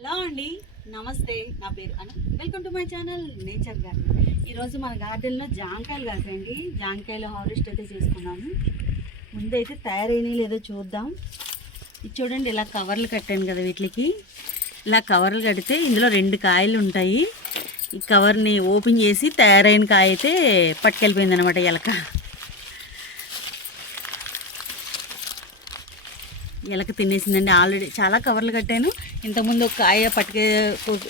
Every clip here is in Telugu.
హలో అండి నమస్తే నా పేరు Anu. Welcome to my channel nature garden ఈరోజు మన గార్డెన్లో జాంకాయలు కాకండి. జాంకాయలు హార్వెస్ట్ అయితే చేసుకున్నాము. ముందైతే తయారైనవి లేదో చూద్దాం. ఇది చూడండి ఇలా కవర్లు కట్టాను కదా వీటికి. ఇలా కవర్లు కడితే ఇందులో రెండు కాయలు ఉంటాయి. ఈ కవర్ని ఓపెన్ చేసి తయారైన కాయ అయితే పట్టుకెళ్ళిపోయింది అనమాట ఎలక. ఎలక తినేసిందండి ఆల్రెడీ. చాలా కవర్లు కట్టాను. ఇంతకుముందు ఒక కాయ పట్టుకే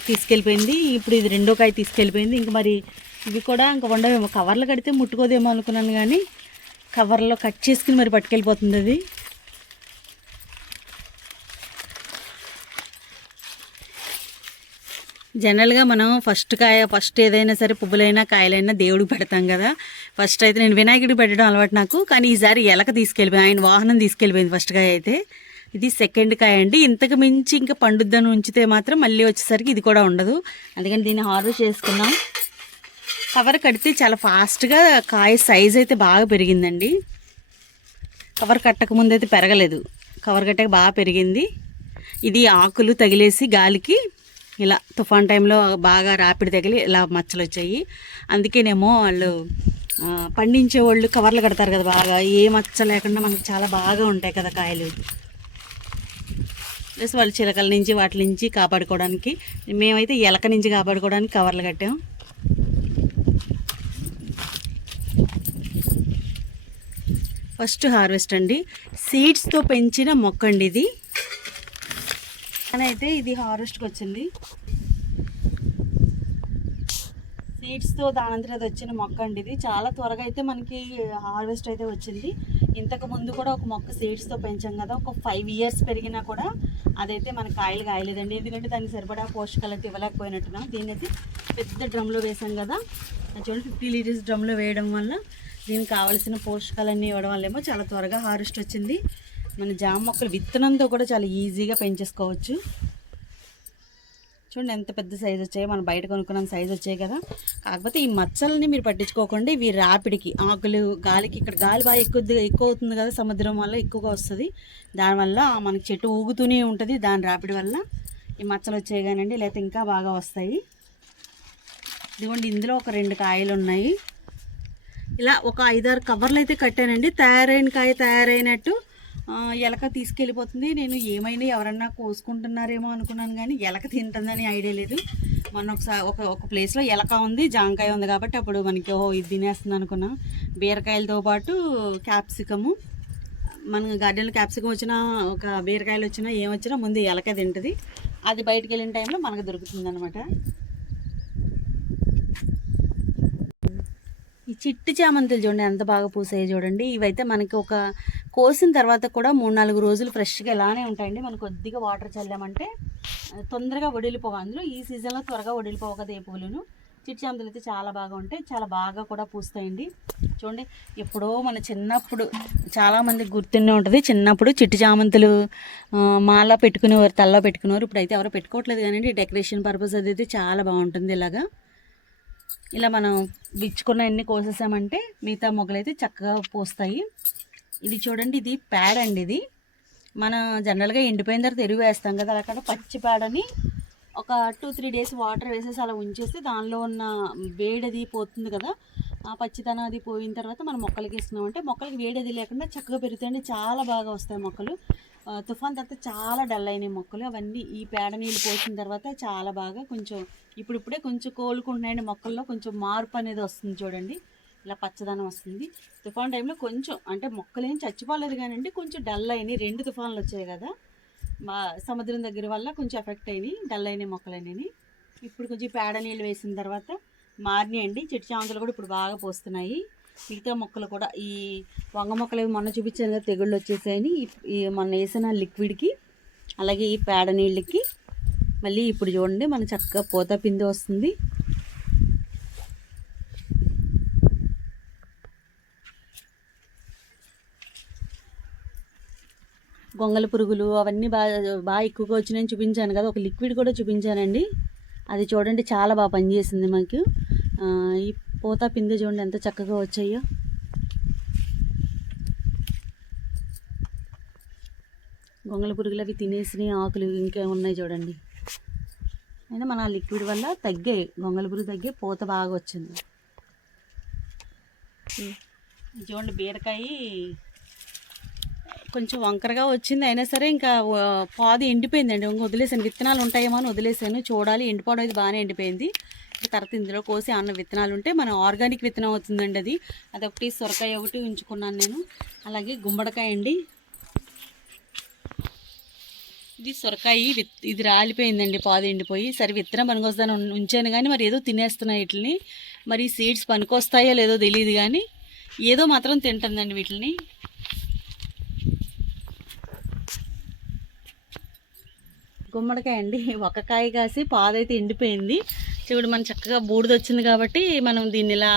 తీసుకెళ్ళిపోయింది. ఇప్పుడు ఇది రెండో కాయ తీసుకెళ్ళిపోయింది. ఇంక మరి ఇవి కూడా ఇంకా ఉండవేమో కవర్లు కడితే ముట్టుకోదేమో అనుకున్నాను కానీ కవర్లో కట్ చేసుకుని మరి పట్టుకెళ్ళిపోతుంది అది. జనరల్గా మనం ఫస్ట్ కాయ ఫస్ట్ ఏదైనా సరే పువ్వులైనా కాయలైనా దేవుడికి పెడతాం కదా. ఫస్ట్ అయితే నేను వినాయకుడికి పెట్టడం అలవాటు నాకు. కానీ ఈసారి ఎలక తీసుకెళ్ళిపోయి ఆయన వాహనం తీసుకెళ్ళిపోయింది ఫస్ట్ కాయ అయితే. ఇది సెకండ్ కాయ అండి ఇంతకు మించి ఇంకా పండుద్దని ఉంచితే మాత్రం మళ్ళీ వచ్చేసరికి ఇది కూడా ఉండదు. అందుకని దీన్ని హార్వెస్ట్ చేసుకున్నాం కవర్ కడితే చాలా ఫాస్ట్గా కాయ సైజ్ అయితే బాగా పెరిగిందండి. కవర్ కట్టక ముందు అయితే పెరగలేదు. కవర్ కట్టక బాగా పెరిగింది. ఇది ఆకులు తగిలేసి గాలికి ఇలా తుఫాన్ టైంలో బాగా రాపిడి తగిలి ఇలా మచ్చలు వచ్చాయి. అందుకేనేమో వాళ్ళు పండించే వాళ్ళు కవర్లు కడతారు కదా బాగా. ఏ మచ్చ లేకుండా మనకు చాలా బాగా ఉంటాయి కదా కాయలు. ప్లస్ వాళ్ళు చిలకల నుంచి వాటి నుంచి కాపాడుకోవడానికి. మేమైతే ఎలక నుంచి కాపాడుకోవడానికి కవర్లు కట్టాం. ఫస్ట్ హార్వెస్ట్ అండి. సీడ్స్తో పెంచిన మొక్క అండి ఇది. అయితే ఇది హార్వెస్ట్కి వచ్చింది. సీడ్స్తో దానంతరం అది వచ్చిన మొక్క అండి ఇది. చాలా త్వరగా అయితే మనకి హార్వెస్ట్ అయితే వచ్చింది. ఇంతకు ముందు కూడా ఒక మొక్క సీడ్స్తో పెంచాం కదా. ఒక ఫైవ్ ఇయర్స్ పెరిగినా కూడా అదైతే మన కాయలు కాయలేదండి. ఎందుకంటే దానికి సరిపడా పోషకాలు అయితే ఇవ్వలేకపోయినట్టున్నాం. దీన్ని అయితే పెద్ద డ్రమ్లో వేసాం కదా. చూడండి ఫిఫ్టీ లీటర్స్ డ్రమ్లో వేయడం వల్ల దీనికి కావాల్సిన పోషకాలన్నీ ఇవ్వడం వల్ల ఏమో చాలా త్వరగా హార్వెస్ట్ వచ్చింది. మన జామ మొక్కలు విత్తనంతో కూడా చాలా ఈజీగా పెంచేసుకోవచ్చు. చూడండి ఎంత పెద్ద సైజు వచ్చాయో మనం బయట కొనుక్కున్న సైజు వచ్చాయి కదా. కాకపోతే ఈ మచ్చల్ని మీరు పట్టించుకోకండి ఇవి రాపిడికి ఆకులు గాలికి ఇక్కడ గాలి బాగా ఎక్కువ ఎక్కువ అవుతుంది కదా సముద్రం వల్ల ఎక్కువగా వస్తుంది. దానివల్ల మనకి చెట్టు ఊగుతూనే ఉంటుంది దాని రాపిడి వల్ల. ఈ మచ్చలు వచ్చాయి కానండి లేకపోతే ఇంకా బాగా వస్తాయి. ఇదిగోండి ఇందులో ఒక రెండు కాయలు ఉన్నాయి. ఇలా ఒక ఐదారు కవర్లు అయితే కట్టానండి. తయారైన కాయ తయారైనట్టు. ఎలక తీసుకెళ్ళిపోతుంది. నేను ఏమైనా ఎవరన్నా కోసుకుంటున్నారేమో అనుకున్నాను కానీ ఎలక తింటుందని ఐడియా లేదు. మొన్న ఒకసారి ఒక ఒక ప్లేస్లో ఎలక ఉంది జాంకాయ ఉంది కాబట్టి అప్పుడు మనకి ఓ ఇది తినేస్తుంది అనుకున్నా. బీరకాయలతో పాటు క్యాప్సికము మన గార్డెన్లో క్యాప్సికం వచ్చినా ఒక బీరకాయలు వచ్చినా ఏమొచ్చినా ముందు ఎలక తింటుంది. అది బయటకు వెళ్ళిన టైంలో మనకు దొరుకుతుంది అనమాట చిట్టి చామంతులు చూడండి ఎంత బాగా పూసాయి చూడండి. ఇవైతే మనకి ఒక కోసిన తర్వాత కూడా మూడు నాలుగు రోజులు ఫ్రెష్గా ఇలానే ఉంటాయండి. మనం కొద్దిగా వాటర్ చల్లామంటే తొందరగా వడిలిపోవు. అందులో ఈ సీజన్లో త్వరగా వడిలిపోవు కదా ఏ పూలును చిట్టి చామంతులు అయితే చాలా బాగా ఉంటాయి. చాలా బాగా కూడా పూస్తాయండి. చూడండి ఎప్పుడో మన చిన్నప్పుడు చాలామందికి గుర్తుండే ఉంటుంది. చిన్నప్పుడు చిట్టి చామంతులు మాల పెట్టుకునేవారు తల్లో పెట్టుకునేవారు. ఇప్పుడైతే ఎవరు పెట్టుకోవట్లేదు కానీ డెకరేషన్ పర్పస్ అది అయితే చాలా బాగుంటుంది ఇలాగా. ఇలా మనం విచ్చుకున్న ఎన్ని కోసేసామంటే మిగతా మొగ్గలు అయితే చక్కగా పోస్తాయి. ఇది చూడండి ఇది పేడ అండి ఇది. మనం జనరల్గా ఎండిపోయిన తర్వాత ఎరువు వేస్తాం కదా అక్కడ పచ్చి పేడని ఒక టూ త్రీ డేస్ వాటర్ వేసేసి అలా ఉంచేసి దానిలో ఉన్న వేడది పోతుంది కదా. ఆ పచ్చితనం అది పోయిన తర్వాత మనం మొక్కలకి ఇస్తున్నామంటే మొక్కలకి వేడది లేకుండా చక్కగా పెరుగుతాయండి. చాలా బాగా వస్తాయి మొక్కలు. తుఫాన్ తర్వాత చాలా డల్ అయినాయి మొక్కలు. అవన్నీ ఈ పేడ నీళ్ళు పోసిన తర్వాత చాలా బాగా కొంచెం ఇప్పుడిప్పుడే కొంచెం కోలుకుంటున్నాయండి మొక్కల్లో. కొంచెం మార్పు అనేది వస్తుంది చూడండి. ఇలా పచ్చదనం వస్తుంది. తుఫాన్ టైంలో కొంచెం అంటే మొక్కలు ఏం చచ్చిపోలేదు కానివ్వండి కొంచెం డల్ అయినాయి. రెండు తుఫాన్లు వచ్చాయి కదా. మా సముద్రం దగ్గర వల్ల కొంచెం ఎఫెక్ట్ అయినాయి. డల్ అయినాయి మొక్కలు అయినాయి ఇప్పుడు కొంచెం పేడ నీళ్ళు వేసిన తర్వాత మారినాయండి. చెట్టు చామంతులు కూడా ఇప్పుడు బాగా పోస్తున్నాయి. మిగతా మొక్కలు కూడా ఈ వంగ మొక్కలు ఏవి మొన్న చూపించాను కదా తెగుళ్ళు వచ్చేసాయని. ఈ- మొన్న వేసిన లిక్విడ్కి అలాగే ఈ పేడ నీళ్ళకి మళ్ళీ ఇప్పుడు చూడండి మన చక్కగా పూత పిండి వస్తుంది. గొంగల పురుగులు అవన్నీ బాగా బాగా ఎక్కువగా వచ్చినాయని చూపించాను కదా ఒక లిక్విడ్ కూడా చూపించానండి. అది చూడండి చాలా బాగా పనిచేసింది మాకు. ఈ పూత పిందె చూడండి ఎంత చక్కగా వచ్చాయో. గొంగళ పురుగులు అవి తినేసినాయి ఆకులు ఇంకా ఉన్నాయి చూడండి. అయినా మన లిక్విడ్ వల్ల తగ్గాయి గొంగళ పురుగు తగ్గి పూత బాగా వచ్చింది. చూడండి బీరకాయ కొంచెం వంకరగా వచ్చింది. అయినా సరే ఇంకా పాది ఎండిపోయిందండి. ఇంక వదిలేసాను. విత్తనాలు ఉంటాయేమో అని వదిలేసాను. చూడాలి ఎండిపోవడం అయితే బాగానే ఎండిపోయింది. తర్వాత ఇందులో కోసి అన్న విత్తనాలు ఉంటే మన ఆర్గానిక్ విత్తనం అవుతుందండి అది. అదొకటి సొరకాయ ఒకటి ఉంచుకున్నాను నేను. అలాగే గుమ్మడికాయ అండి. ఇది సొరకాయ ఇది రాలిపోయిందండి పాదు ఎండిపోయి. సరే విత్తనం పనికొస్తాను ఉంచాను కానీ మరి ఏదో తినేస్తున్నాయి వీటిని. మరి సీడ్స్ పనికొస్తాయో లేదో తెలియదు కానీ ఏదో మాత్రం తింటుందండి వీటిని. గుమ్మడికాయ అండి. ఒక కాయ కాసి పాదైతే ఎండిపోయింది. ఇప్పుడు మనం చక్కగా బూడిద వచ్చింది కాబట్టి మనం దీన్ని ఇలా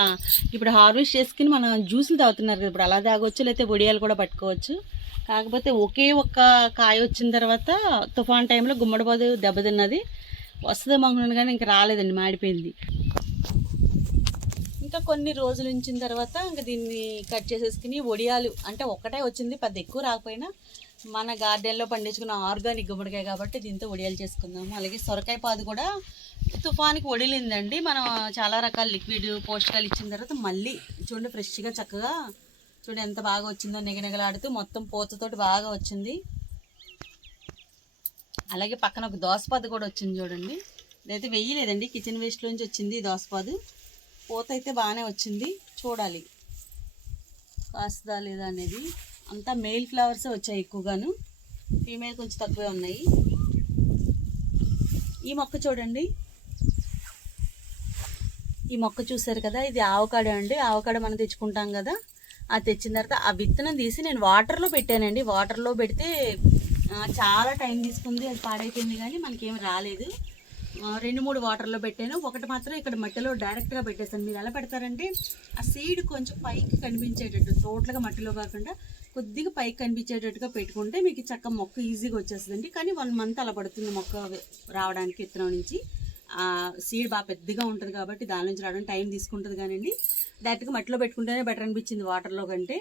ఇప్పుడు హార్వెస్ట్ చేసుకుని మనం జ్యూసులు తాగుతున్నారు కదా ఇప్పుడు అలా తాగొచ్చు లేకపోతే వడియాలు కూడా పట్టుకోవచ్చు. కాకపోతే ఒకే ఒక్క కాయ వచ్చిన తర్వాత తుఫాన్ టైంలో గుమ్మడిపోదు దెబ్బతిన్నది. వస్తుంది అనుకున్నాను కానీ ఇంకా రాలేదండి మాడిపోయింది. ఇంకా కొన్ని రోజులు ఉంచిన తర్వాత ఇంకా దీన్ని కట్ చేసేసుకుని వడియాలు అంటే ఒక్కటే వచ్చింది పెద్ద ఎక్కువ రాకపోయినా మన గార్డెన్లో పండించుకున్న ఆర్గానిక్ గుమ్మడికాయ కాబట్టి దీంతో ఒడియాలు చేసుకుందాము. అలాగే సొరకాయ పాదు కూడా తుఫానికి వడిలిందండి మనం చాలా రకాల లిక్విడ్ పోషకాలు ఇచ్చిన తర్వాత మళ్ళీ చూడండి ఫ్రెష్గా చక్కగా చూడండి ఎంత బాగా వచ్చిందో నిగనిగలాడుతూ మొత్తం పూతతోటి బాగా వచ్చింది. అలాగే పక్కన ఒక దోసపాదు కూడా వచ్చింది చూడండి. ఇదైతే వెయ్యలేదండి కిచెన్ వేస్ట్లోంచి వచ్చింది దోసపాదు. పూత అయితే బాగానే వచ్చింది. చూడాలి. కాస్తుందా లేదా అనేది. అంతా మేల్ ఫ్లవర్సే వచ్చాయి ఎక్కువగాను. ఫీమేల్ కొంచెం తక్కువే ఉన్నాయి. ఈ మొక్క చూడండి. ఈ మొక్క చూసారు కదా ఇది ఆవకాడ అండి. ఆవకాడ మనం తెచ్చుకుంటాం కదా. అది తెచ్చిన తర్వాత ఆ విత్తనం తీసి నేను వాటర్లో పెట్టానండి. వాటర్లో పెడితే చాలా టైం తీసుకుంది. అది పాడైపోయింది కానీ మనకేం రాలేదు. రెండు మూడు వాటర్లో పెట్టాను. ఒకటి మాత్రం ఇక్కడ మట్టిలో డైరెక్ట్గా పెట్టేస్తాను మీరు ఎలా పెడతారంటే ఆ సీడ్ కొంచెం పైకి కనిపించేటట్టు టోటల్గా మట్టిలో కాకుండా కొద్దిగా పైకి కనిపించేటట్టుగా పెట్టుకుంటే మీకు చక్క మొక్క ఈజీగా వచ్చేస్తుందండి. కానీ వన్ మంత్ అలా పడుతుంది మొక్క రావడానికి విత్తనం నుంచి. ఆ సీడ్ బాగా పెద్దగా ఉంటుంది కాబట్టి దాని నుంచి రావడానికి టైం తీసుకుంటుంది కానివ్వండి డైరెక్ట్గా మట్టిలో పెట్టుకుంటేనే బెటర్ అనిపించింది వాటర్లో కంటే.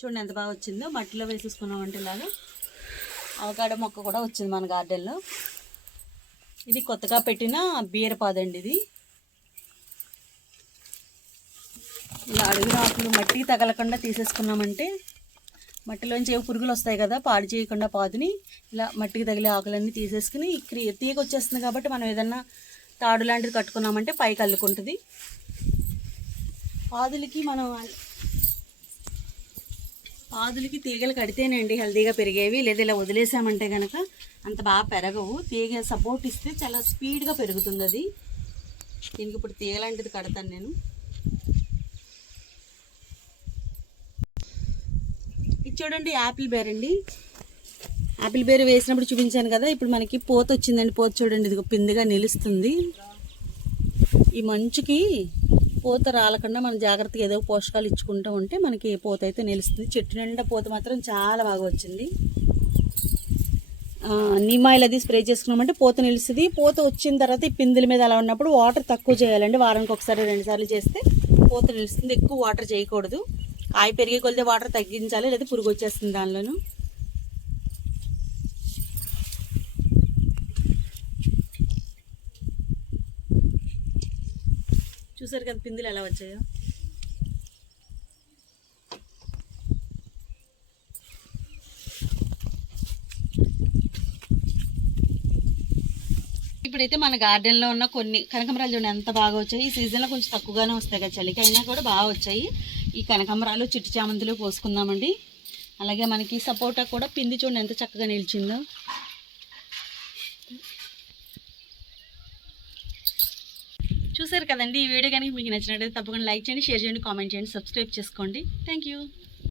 చూడండి ఎంత బాగా వచ్చిందో. మట్టిలో వేసేసుకున్నామంటే ఇలాగా. అవకాడో మొక్క కూడా వచ్చింది మన గార్డెన్లో ఇది కొత్తగా పెట్టిన బీరపాదండి ఇది. ఇలా అడుగున ఆకులు మట్టికి తగలకుండా తీసేసుకున్నామంటే మట్టిలోంచి ఏవి పురుగులు వస్తాయి కదా పాడు చేయకుండా పాదుని ఇలా మట్టికి తగిలే ఆకులన్నీ తీసేసుకుని క్రీ తీగ వచ్చేస్తుంది కాబట్టి మనం ఏదన్నా తాడు లాంటిది కట్టుకున్నామంటే పైకి అల్లుకుంటుంది. పాదులకి మనం పాదులకి తీగలు కడితేనండి హెల్తీగా పెరిగేవి. లేదా ఇలా వదిలేసామంటే కనుక అంత బాగా పెరగవు. తీగ సపోర్ట్ ఇస్తే చాలా స్పీడ్గా పెరుగుతుంది అది దీనికి ఇప్పుడు తీగ లాంటిది కడతాను నేను. ఇది చూడండి యాపిల్ బేర్ అండి. యాపిల్ బేర్ వేసినప్పుడు చూపించాను కదా ఇప్పుడు మనకి పోత వచ్చిందండి పోత చూడండి ఇది పిందిగా నిలుస్తుంది. ఈ మంచుకి పూత రాలకుండా మనం జాగ్రత్తగా ఏదో పోషకాలు ఇచ్చుకుంటూ ఉంటే మనకి పూత అయితే నిలుస్తుంది. చెట్టు నిండా పూత మాత్రం చాలా బాగా వచ్చింది. నిమ్మాయిల్ అది స్ప్రే చేసుకున్నామంటే పూత నిలుస్తుంది. పూత వచ్చిన తర్వాత ఈ పిందుల మీద అలా ఉన్నప్పుడు వాటర్ తక్కువ చేయాలండి. వారానికి ఒకసారి రెండుసార్లు చేస్తే పూత నిలుస్తుంది. ఎక్కువ వాటర్ చేయకూడదు. కాయ పెరిగే కొలితే వాటర్ తగ్గించాలి లేదా పురుగు వచ్చేస్తుంది దానిలోనూ. చూసారు కదా పిందులు ఎలా వచ్చాయో? ఇప్పుడైతే మన గార్డెన్లో ఉన్న కొన్ని కనకంబరాలు చూడండి ఎంత బాగా వచ్చాయి. ఈ సీజన్లో కొంచెం తక్కువగానే వస్తాయి కదా చలికి అయినా కూడా బాగా వచ్చాయి. ఈ కనకంబరాలు చిట్టి చామంతులు పోసుకుందామండి. అలాగే మనకి సపోటా కూడా పిండి చూడండి ఎంత చక్కగా నిలిచిందో. చూసారు కదండి ఈ వీడియో కనుక మీకు నచ్చినట్లయితే తప్పకుండా లైక్ చేయండి షేర్ చేయండి కామెంట్ చేయండి సబ్స్క్రైబ్ చేసుకోండి. Thank you